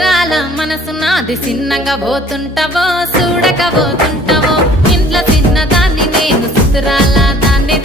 సుతురాల మనసు నాది చిన్నగా పోతుంటావో చూడక పోతుంటావో ఇంట్లో చిన్నదాన్ని నేను సుతురాల దాన్ని